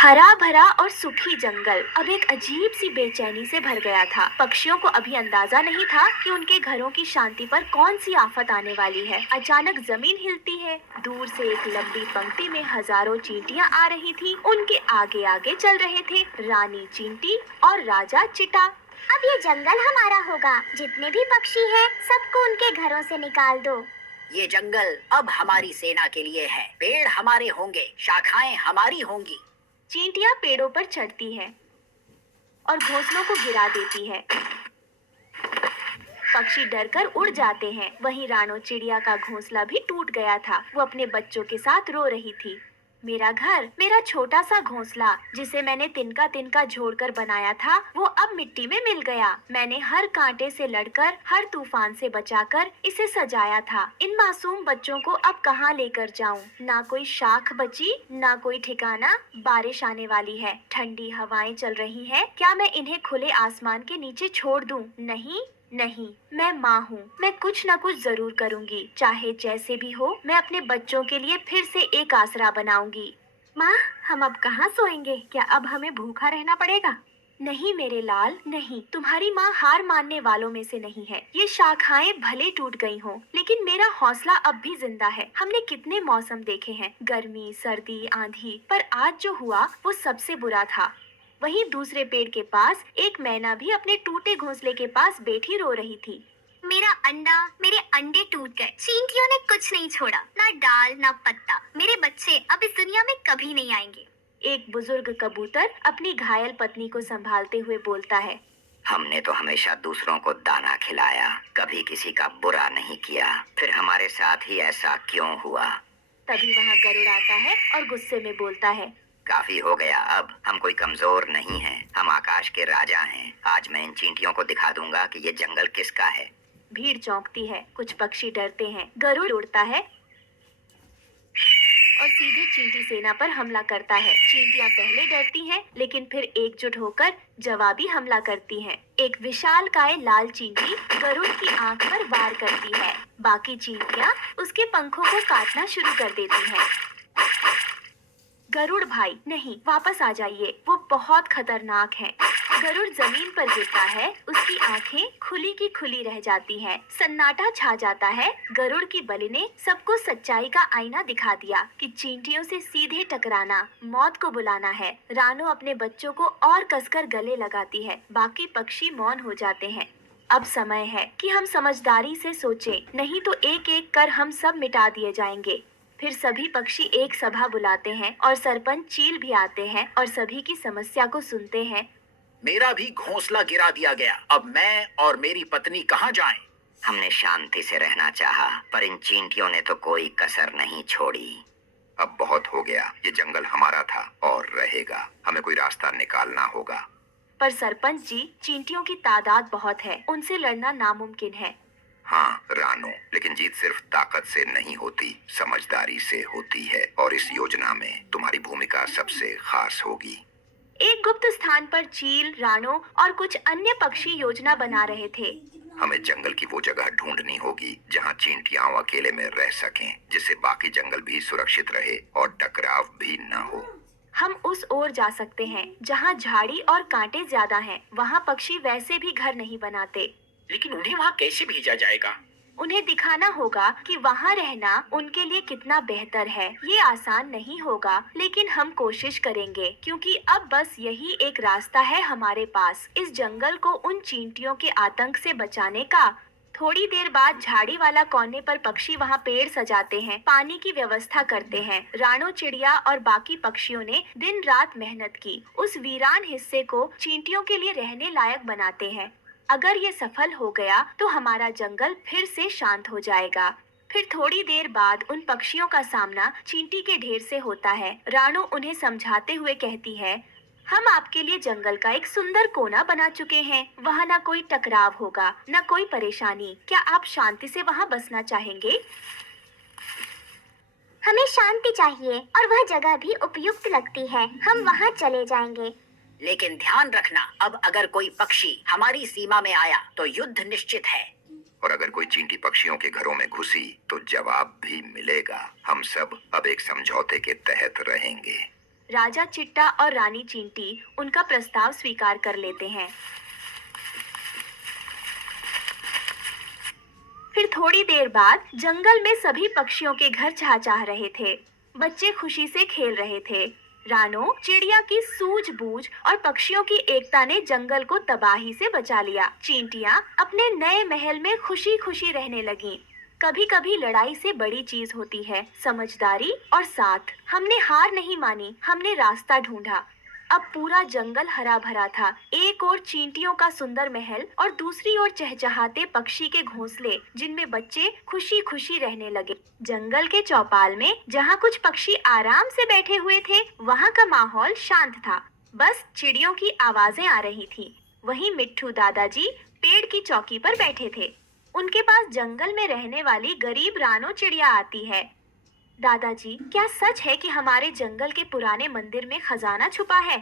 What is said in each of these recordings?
हरा भरा और सूखी जंगल अब एक अजीब सी बेचैनी से भर गया था। पक्षियों को अभी अंदाजा नहीं था कि उनके घरों की शांति पर कौन सी आफत आने वाली है। अचानक जमीन हिलती है। दूर से एक लंबी पंक्ति में हजारों चींटियां आ रही थी। उनके आगे आगे चल रहे थे रानी चींटी और राजा चिटा। अब ये जंगल हमारा होगा। जितने भी पक्षी हैं, सबको उनके घरों से निकाल दो। ये जंगल अब हमारी सेना के लिए है। पेड़ हमारे होंगे, शाखाएं हमारी होंगी। चींटियां पेड़ों पर चढ़ती है और घोंसलों को गिरा देती है। पक्षी डरकर उड़ जाते हैं। वहीं रानो चिड़िया का घोंसला भी टूट गया था। वो अपने बच्चों के साथ रो रही थी। मेरा घर, मेरा छोटा सा घोंसला जिसे मैंने तिनका तिनका जोड़कर बनाया था, वो अब मिट्टी में मिल गया। मैंने हर कांटे से लड़कर, हर तूफान से बचाकर इसे सजाया था। इन मासूम बच्चों को अब कहाँ लेकर जाऊं? ना कोई शाख बची, ना कोई ठिकाना। बारिश आने वाली है, ठंडी हवाएं चल रही हैं। क्या मैं इन्हें खुले आसमान के नीचे छोड़ दूं? नहीं नहीं, मैं माँ हूँ। मैं कुछ न कुछ जरूर करूँगी। चाहे जैसे भी हो, मैं अपने बच्चों के लिए फिर से एक आसरा बनाऊंगी। माँ, हम अब कहाँ सोएंगे? क्या अब हमें भूखा रहना पड़ेगा? नहीं मेरे लाल, नहीं। तुम्हारी माँ हार मानने वालों में से नहीं है। ये शाखाएं भले टूट गई हों, लेकिन मेरा हौसला अब भी जिंदा है। हमने कितने मौसम देखे हैं, गर्मी, सर्दी, आंधी, पर आज जो हुआ वो सबसे बुरा था। वहीं दूसरे पेड़ के पास एक मैना भी अपने टूटे घोंसले के पास बैठी रो रही थी। मेरे अंडे टूट गए। चींटियों ने कुछ नहीं छोड़ा, ना डाल ना पत्ता। मेरे बच्चे अब इस दुनिया में कभी नहीं आएंगे। एक बुजुर्ग कबूतर अपनी घायल पत्नी को संभालते हुए बोलता है। हमने तो हमेशा दूसरों को दाना खिलाया, कभी किसी का बुरा नहीं किया। फिर हमारे साथ ही ऐसा क्यों हुआ? तभी वहाँ गरुड़ आता है और गुस्से में बोलता है। काफी हो गया। अब हम कोई कमजोर नहीं हैं। हम आकाश के राजा हैं। आज मैं इन चींटियों को दिखा दूंगा कि ये जंगल किसका है। भीड़ चौंकती है। कुछ पक्षी डरते हैं। गरुड़ उड़ता है और सीधे चींटी सेना पर हमला करता है। चींटियां पहले डरती हैं, लेकिन फिर एकजुट होकर जवाबी हमला करती हैं। एक विशालकाय लाल चींटी गरुड़ की आंख पर वार करती है। बाकी चींटियां उसके पंखों को काटना शुरू कर देती हैं। गरुड़ भाई, नहीं, वापस आ जाइए, वो बहुत खतरनाक है। गरुड़ जमीन पर गिरता है। उसकी आंखें खुली की खुली रह जाती हैं। सन्नाटा छा जाता है। गरुड़ की बलि ने सबको सच्चाई का आईना दिखा दिया कि चींटियों से सीधे टकराना मौत को बुलाना है। रानो अपने बच्चों को और कसकर गले लगाती है। बाकी पक्षी मौन हो जाते हैं। अब समय है कि हम समझदारी से सोचें, नहीं तो एक एक कर हम सब मिटा दिए जाएंगे। फिर सभी पक्षी एक सभा बुलाते हैं और सरपंच चील भी आते हैं और सभी की समस्या को सुनते हैं। मेरा भी घोंसला गिरा दिया गया। अब मैं और मेरी पत्नी कहाँ जाएं? हमने शांति से रहना चाहा, पर इन चींटियों ने तो कोई कसर नहीं छोड़ी। अब बहुत हो गया। ये जंगल हमारा था और रहेगा। हमें कोई रास्ता निकालना होगा। पर सरपंच जी, चींटियों की तादाद बहुत है, उनसे लड़ना नामुमकिन है। हाँ रानो, लेकिन जीत सिर्फ ताकत से नहीं होती, समझदारी से होती है। और इस योजना में तुम्हारी भूमिका सबसे खास होगी। एक गुप्त स्थान पर चील, रानो और कुछ अन्य पक्षी योजना बना रहे थे। हमें जंगल की वो जगह ढूंढनी होगी जहाँ चींटियां अकेले में रह सकें, जिससे बाकी जंगल भी सुरक्षित रहे और टकराव भी न हो। हम उस ओर जा सकते हैं जहाँ झाड़ी और कांटे ज्यादा हैं। वहाँ पक्षी वैसे भी घर नहीं बनाते। लेकिन उन्हें वहाँ कैसे भेजा जाएगा? उन्हें दिखाना होगा कि वहाँ रहना उनके लिए कितना बेहतर है। ये आसान नहीं होगा, लेकिन हम कोशिश करेंगे, क्योंकि अब बस यही एक रास्ता है हमारे पास, इस जंगल को उन चींटियों के आतंक से बचाने का। थोड़ी देर बाद झाड़ी वाला कोने पर पक्षी वहाँ पेड़ सजाते हैं, पानी की व्यवस्था करते हैं। रानो चिड़िया और बाकी पक्षियों ने दिन रात मेहनत की। उस वीरान हिस्से को चींटियों के लिए रहने लायक बनाते हैं। अगर ये सफल हो गया तो हमारा जंगल फिर से शांत हो जाएगा। फिर थोड़ी देर बाद उन पक्षियों का सामना चींटी के ढेर से होता है। रानो उन्हें समझाते हुए कहती है, हम आपके लिए जंगल का एक सुंदर कोना बना चुके हैं। वहाँ न कोई टकराव होगा, न कोई परेशानी। क्या आप शांति से वहाँ बसना चाहेंगे? हमें शांति चाहिए और वह जगह भी उपयुक्त लगती है। हम वहाँ चले जाएंगे। लेकिन ध्यान रखना, अब अगर कोई पक्षी हमारी सीमा में आया तो युद्ध निश्चित है। और अगर कोई चींटी पक्षियों के घरों में घुसी तो जवाब भी मिलेगा। हम सब अब एक समझौते के तहत रहेंगे। राजा चिट्टा और रानी चींटी उनका प्रस्ताव स्वीकार कर लेते हैं। फिर थोड़ी देर बाद जंगल में सभी पक्षियों के घर चहचहा रहे थे। बच्चे खुशी से खेल रहे थे। रानो चिड़िया की सूझबूझ और पक्षियों की एकता ने जंगल को तबाही से बचा लिया। चींटियां अपने नए महल में खुशी खुशी रहने लगीं। कभी कभी लड़ाई से बड़ी चीज होती है समझदारी और साथ। हमने हार नहीं मानी, हमने रास्ता ढूंढा। अब पूरा जंगल हरा भरा था। एक ओर चींटियों का सुंदर महल और दूसरी ओर चहचहाते पक्षी के घोंसले जिनमें बच्चे खुशी खुशी रहने लगे। जंगल के चौपाल में जहाँ कुछ पक्षी आराम से बैठे हुए थे, वहाँ का माहौल शांत था। बस चिड़ियों की आवाजें आ रही थी। वहीं मिट्ठू दादाजी पेड़ की चौकी पर बैठे थे। उनके पास जंगल में रहने वाली गरीब रानो चिड़िया आती है। दादाजी, क्या सच है कि हमारे जंगल के पुराने मंदिर में खजाना छुपा है?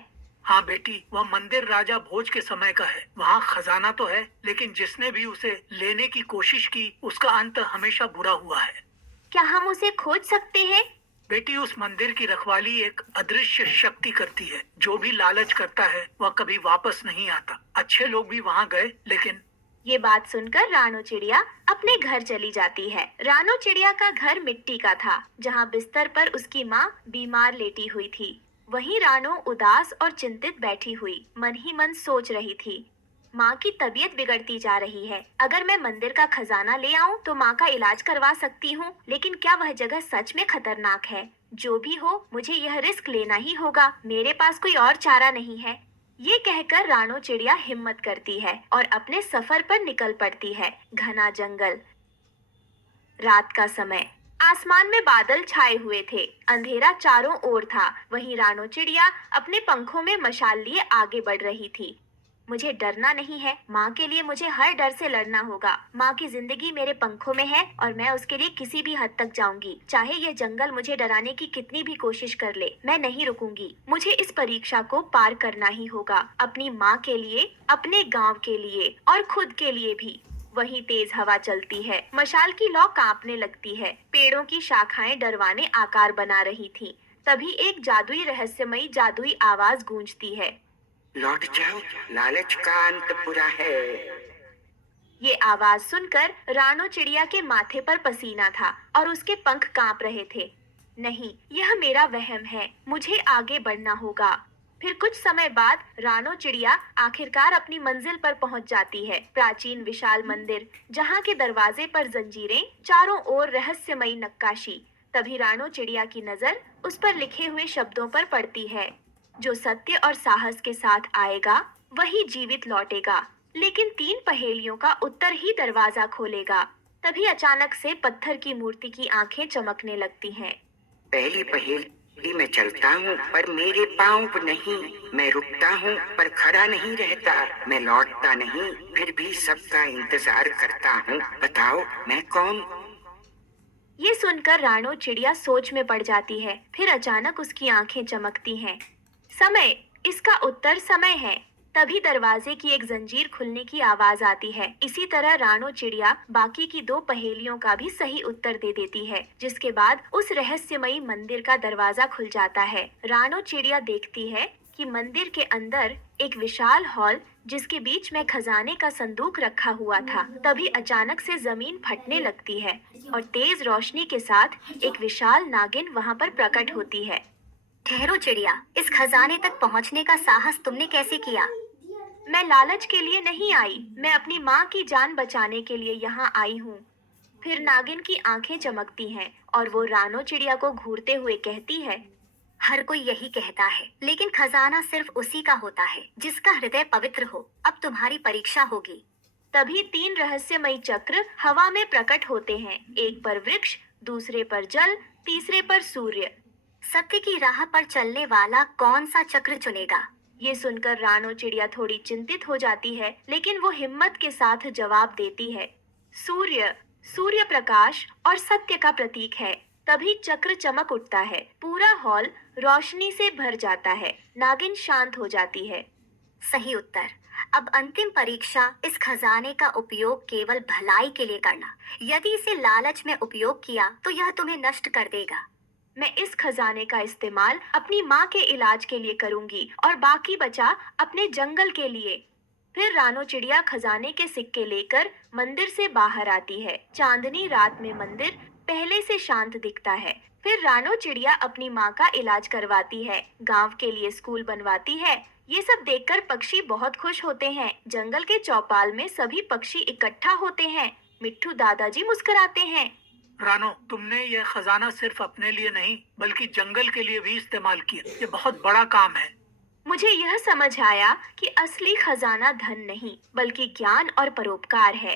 हाँ बेटी, वह मंदिर राजा भोज के समय का है। वहाँ खजाना तो है, लेकिन जिसने भी उसे लेने की कोशिश की उसका अंत हमेशा बुरा हुआ है। क्या हम उसे खोज सकते हैं? बेटी, उस मंदिर की रखवाली एक अदृश्य शक्ति करती है। जो भी लालच करता है वह कभी वापस नहीं आता। अच्छे लोग भी वहाँ गए, लेकिन ये बात सुनकर रानो चिड़िया अपने घर चली जाती है। रानो चिड़िया का घर मिट्टी का था, जहाँ बिस्तर पर उसकी माँ बीमार लेटी हुई थी। वहीं रानो उदास और चिंतित बैठी हुई मन ही मन सोच रही थी, माँ की तबीयत बिगड़ती जा रही है। अगर मैं मंदिर का खजाना ले आऊं तो माँ का इलाज करवा सकती हूँ, लेकिन क्या वह जगह सच में खतरनाक है? जो भी हो, मुझे यह रिस्क लेना ही होगा। मेरे पास कोई और चारा नहीं है। ये कहकर रानो चिड़िया हिम्मत करती है और अपने सफर पर निकल पड़ती है। घना जंगल, रात का समय, आसमान में बादल छाए हुए थे। अंधेरा चारों ओर था। वहीं रानो चिड़िया अपने पंखों में मशाल लिए आगे बढ़ रही थी। मुझे डरना नहीं है। माँ के लिए मुझे हर डर से लड़ना होगा। माँ की जिंदगी मेरे पंखों में है और मैं उसके लिए किसी भी हद तक जाऊंगी। चाहे यह जंगल मुझे डराने की कितनी भी कोशिश कर ले, मैं नहीं रुकूंगी। मुझे इस परीक्षा को पार करना ही होगा, अपनी माँ के लिए, अपने गांव के लिए और खुद के लिए भी। वहीं तेज हवा चलती है। मशाल की लौ कांपने लगती है। पेड़ों की शाखाएं डरवाने आकार बना रही थी। तभी एक जादुई रहस्यमयी जादुई आवाज गूंजती है, लौट जाओ, लालच का अंत बुरा है। ये आवाज सुनकर रानो चिड़िया के माथे पर पसीना था और उसके पंख कांप रहे थे। नहीं, यह मेरा वहम है। मुझे आगे बढ़ना होगा। फिर कुछ समय बाद रानो चिड़िया आखिरकार अपनी मंजिल पर पहुंच जाती है। प्राचीन विशाल मंदिर, जहाँ के दरवाजे पर जंजीरें, चारों ओर रहस्यमयी नक्काशी। तभी रानो चिड़िया की नजर उस पर लिखे हुए शब्दों पर पड़ती है, जो सत्य और साहस के साथ आएगा वही जीवित लौटेगा, लेकिन 3 पहेलियों का उत्तर ही दरवाजा खोलेगा। तभी अचानक से पत्थर की मूर्ति की आंखें चमकने लगती हैं। पहली पहेली मैं चलता हूँ पर मेरे पाँव नहीं। मैं रुकता हूँ पर खड़ा नहीं रहता। मैं लौटता नहीं, फिर भी सबका इंतजार करता हूँ। बताओ मैं कौन? ये सुनकर रानो चिड़िया सोच में पड़ जाती है। फिर अचानक उसकी आंखें चमकती हैं। समय, इसका उत्तर समय है। तभी दरवाजे की एक जंजीर खुलने की आवाज आती है। इसी तरह रानो चिड़िया बाकी की 2 पहेलियों का भी सही उत्तर दे देती है, जिसके बाद उस रहस्यमयी मंदिर का दरवाजा खुल जाता है। रानो चिड़िया देखती है कि मंदिर के अंदर एक विशाल हॉल, जिसके बीच में खजाने का संदूक रखा हुआ था। तभी अचानक से जमीन फटने लगती है और तेज रोशनी के साथ एक विशाल नागिन वहाँ पर प्रकट होती है। ठहरो चिड़िया, इस खजाने तक पहुंचने का साहस तुमने कैसे किया? मैं लालच के लिए नहीं आई, मैं अपनी माँ की जान बचाने के लिए यहाँ आई हूँ। फिर नागिन की आंखें चमकती हैं और वो रानो चिड़िया को घूरते हुए कहती है, हर कोई यही कहता है, लेकिन खजाना सिर्फ उसी का होता है जिसका हृदय पवित्र हो। अब तुम्हारी परीक्षा होगी। तभी 3 रहस्यमयी चक्र हवा में प्रकट होते हैं। एक पर वृक्ष, दूसरे पर जल, तीसरे पर सूर्य। सत्य की राह पर चलने वाला कौन सा चक्र चुनेगा? ये सुनकर रानो चिड़िया थोड़ी चिंतित हो जाती है, लेकिन वो हिम्मत के साथ जवाब देती है, सूर्य। सूर्य प्रकाश और सत्य का प्रतीक है। तभी चक्र चमक उठता है। पूरा हॉल रोशनी से भर जाता है। नागिन शांत हो जाती है। सही उत्तर। अब अंतिम परीक्षा, इस खजाने का उपयोग केवल भलाई के लिए करना। यदि इसे लालच में उपयोग किया तो यह तुम्हें नष्ट कर देगा। मैं इस खजाने का इस्तेमाल अपनी माँ के इलाज के लिए करूंगी और बाकी बचा अपने जंगल के लिए। फिर रानो चिड़िया खजाने के सिक्के लेकर मंदिर से बाहर आती है। चांदनी रात में मंदिर पहले से शांत दिखता है। फिर रानो चिड़िया अपनी माँ का इलाज करवाती है, गांव के लिए स्कूल बनवाती है। ये सब देखकर पक्षी बहुत खुश होते हैं। जंगल के चौपाल में सभी पक्षी इकट्ठा होते हैं। मिट्ठू दादाजी मुस्कुराते हैं। रानो, तुमने यह खजाना सिर्फ अपने लिए नहीं बल्कि जंगल के लिए भी इस्तेमाल किया। ये बहुत बड़ा काम है। मुझे यह समझ आया कि असली खजाना धन नहीं बल्कि ज्ञान और परोपकार है।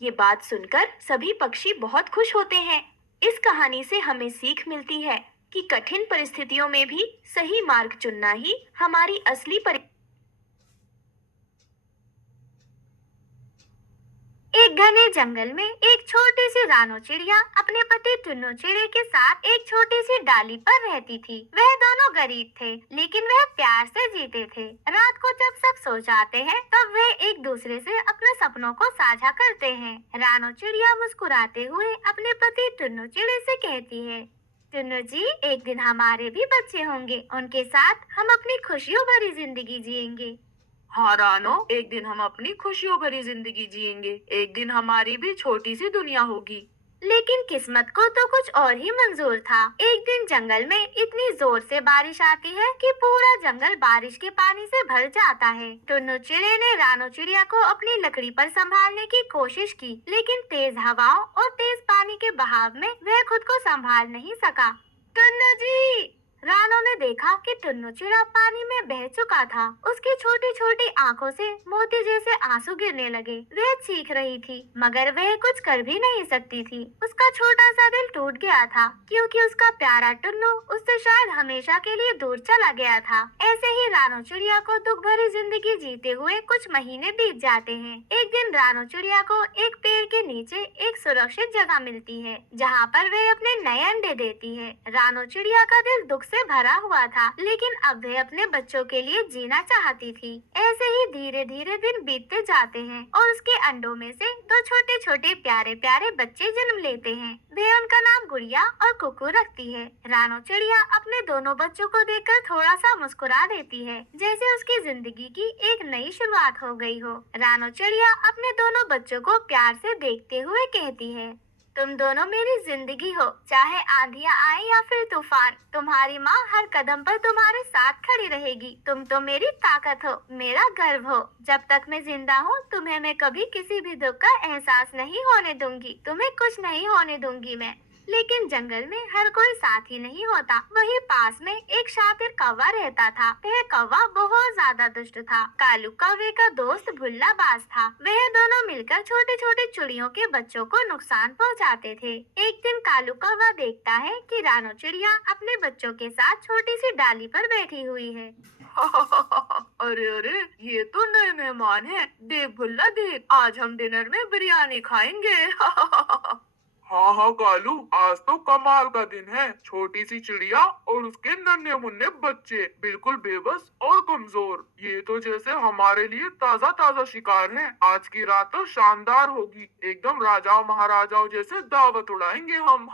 ये बात सुनकर सभी पक्षी बहुत खुश होते हैं। इस कहानी से हमें सीख मिलती है कि कठिन परिस्थितियों में भी सही मार्ग चुनना ही हमारी असली एक घने जंगल में एक छोटी सी रानो चिड़िया अपने पति टुन्नू चिड़िया के साथ एक छोटी सी डाली पर रहती थी। वह दोनों गरीब थे, लेकिन वह प्यार से जीते थे। रात को जब सब सो जाते हैं, तब वे एक दूसरे से अपने सपनों को साझा करते हैं। रानो चिड़िया मुस्कुराते हुए अपने पति टुन्नू चिड़िया से कहती है, टुन्नू जी, एक दिन हमारे भी बच्चे होंगे। उनके साथ हम अपनी खुशियों भरी जिंदगी जिएंगे। हाँ रानो, एक दिन हम अपनी खुशियों भरी जिंदगी जिएंगे। एक दिन हमारी भी छोटी सी दुनिया होगी। लेकिन किस्मत को तो कुछ और ही मंजूर था। एक दिन जंगल में इतनी जोर से बारिश आती है कि पूरा जंगल बारिश के पानी से भर जाता है। टुन्नू चिड़िया ने रानो चिड़िया को अपनी लकड़ी पर संभालने की कोशिश की, लेकिन तेज हवाओं और तेज पानी के बहाव में वह खुद को संभाल नहीं सका। टुन्नू जी! रानो ने देखा कि टुन्नू चिड़िया पानी में बह चुका था। उसकी छोटी छोटी आंखों से मोती जैसे आंसू गिरने लगे। वह चीख रही थी, मगर वह कुछ कर भी नहीं सकती थी। उसका छोटा सा दिल टूट गया था, क्योंकि उसका प्यारा टुन्नू उससे शायद हमेशा के लिए दूर चला गया था। ऐसे ही रानो चिड़िया को दुख भरी जिंदगी जीते हुए कुछ महीने बीत जाते हैं। एक दिन रानो चिड़िया को एक पेड़ के नीचे एक सुरक्षित जगह मिलती है, जहाँ पर वह अपने नए अंडे देती है। रानो चिड़िया का दिल दुख से भरा हुआ था, लेकिन अब वह अपने बच्चों के लिए जीना चाहती थी। ऐसे ही धीरे धीरे दिन बीतते जाते हैं और उसके अंडों में से दो छोटे छोटे प्यारे प्यारे बच्चे जन्म लेते हैं। वह उनका नाम गुड़िया और कुकू रखती है। रानो चिड़िया अपने दोनों बच्चों को देखकर थोड़ा सा मुस्कुरा देती है, जैसे उसकी जिंदगी की एक नई शुरुआत हो गई हो। रानो चिड़िया अपने दोनों बच्चों को प्यार से देखते हुए कहती है, तुम दोनों मेरी जिंदगी हो, चाहे आंधियां आए या फिर तूफान। तुम्हारी माँ हर कदम पर तुम्हारे साथ खड़ी रहेगी। तुम तो मेरी ताकत हो, मेरा गर्व हो। जब तक मैं जिंदा हूँ, तुम्हें मैं कभी किसी भी दुख का एहसास नहीं होने दूंगी। तुम्हें कुछ नहीं होने दूंगी मैं। लेकिन जंगल में हर कोई साथी नहीं होता। वहीं पास में एक शातिर कौवा रहता था। वह कौवा बहुत ज्यादा दुष्ट था। कालू कौवे का दोस्त भुल्ला बाज था। वह दोनों मिलकर छोटे छोटे चिड़ियों के बच्चों को नुकसान पहुंचाते थे। एक दिन कालू कौवा देखता है कि रानो चिड़िया अपने बच्चों के साथ छोटी सी डाली पर बैठी हुई है। अरे अरे, ये तो नए मेहमान हैं। देख भुल्ला देख, आज हम डिनर में बिरयानी खाएंगे। हाँ हाँ कालू, आज तो कमाल का दिन है। छोटी सी चिड़िया और उसके नन्हे मुन्ने बच्चे, बिल्कुल बेबस और कमजोर। ये तो जैसे हमारे लिए ताजा ताजा शिकार है। आज की रात तो शानदार होगी। एकदम राजाओं महाराजाओं जैसे दावत उड़ाएंगे हम।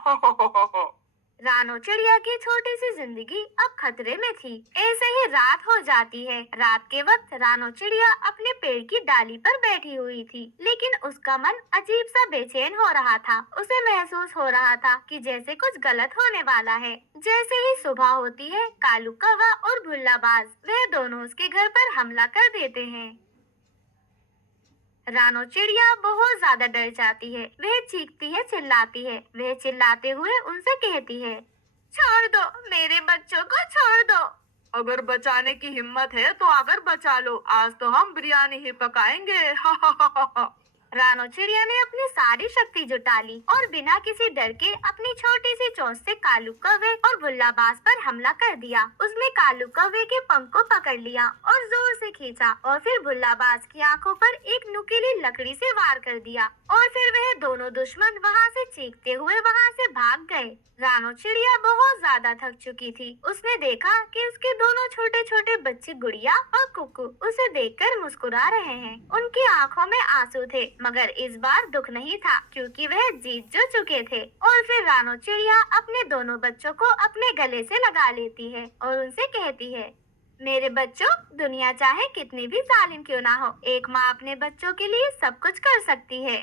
रानो चिड़िया की छोटी सी जिंदगी अब खतरे में थी। ऐसे ही रात हो जाती है। रात के वक्त रानो चिड़िया अपने पेड़ की डाली पर बैठी हुई थी, लेकिन उसका मन अजीब सा बेचैन हो रहा था। उसे महसूस हो रहा था कि जैसे कुछ गलत होने वाला है। जैसे ही सुबह होती है, कालू कौवा और भुल्ला बाज वह दोनों उसके घर पर हमला कर देते हैं। रानो चिड़िया बहुत ज्यादा डर जाती है। वह चीखती है, चिल्लाती है। वह चिल्लाते हुए उनसे कहती है, छोड़ दो, मेरे बच्चों को छोड़ दो। अगर बचाने की हिम्मत है तो आकर बचा लो। आज तो हम बिरयानी ही पकाएंगे। रानो चिड़िया ने अपनी सारी शक्ति जुटा ली और बिना किसी डर के अपनी छोटी सी चोंच से कालू कौवे और भुल्ला बाज पर हमला कर दिया। उसने कालू कौवे के पंख को पकड़ लिया और जोर से खींचा और फिर भुल्ला बाज की आंखों पर एक नुकीली लकड़ी से वार कर दिया और फिर वह दोनों दुश्मन वहाँ से चीखते हुए वहाँ से भाग गए। रानो चिड़िया बहुत ज्यादा थक चुकी थी। उसने देखा कि उसके दोनों छोटे छोटे बच्चे गुड़िया और कुकू उसे देखकर मुस्कुरा रहे हैं। उनकी आंखों में आंसू थे, मगर इस बार दुख नहीं था क्योंकि वह जीत जो चुके थे। और फिर रानो चिड़िया अपने दोनों बच्चों को अपने गले से लगा लेती है और उनसे कहती है, मेरे बच्चों, दुनिया चाहे कितनी भी जालिम क्यों ना हो, एक माँ अपने बच्चों के लिए सब कुछ कर सकती है।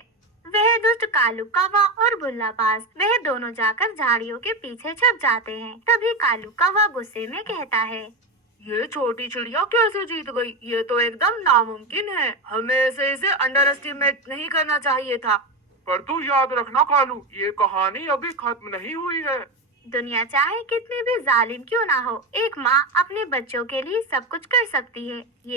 वह दुष्ट कालू कौवा और बुल्ला बाज वह दोनों जाकर झाड़ियों के पीछे छुप जाते हैं। तभी कालू कौवा गुस्से में कहता है, ये छोटी चिड़िया कैसे जीत गई? ये तो एकदम नामुमकिन है। हमें ऐसे इसे अंडर एस्टिमेट नहीं करना चाहिए था। पर तू याद रखना कालू, ये कहानी अभी खत्म नहीं हुई है। दुनिया चाहे कितनी भी जालिम क्यों ना हो, एक माँ अपने बच्चों के लिए सब कुछ कर सकती है। ये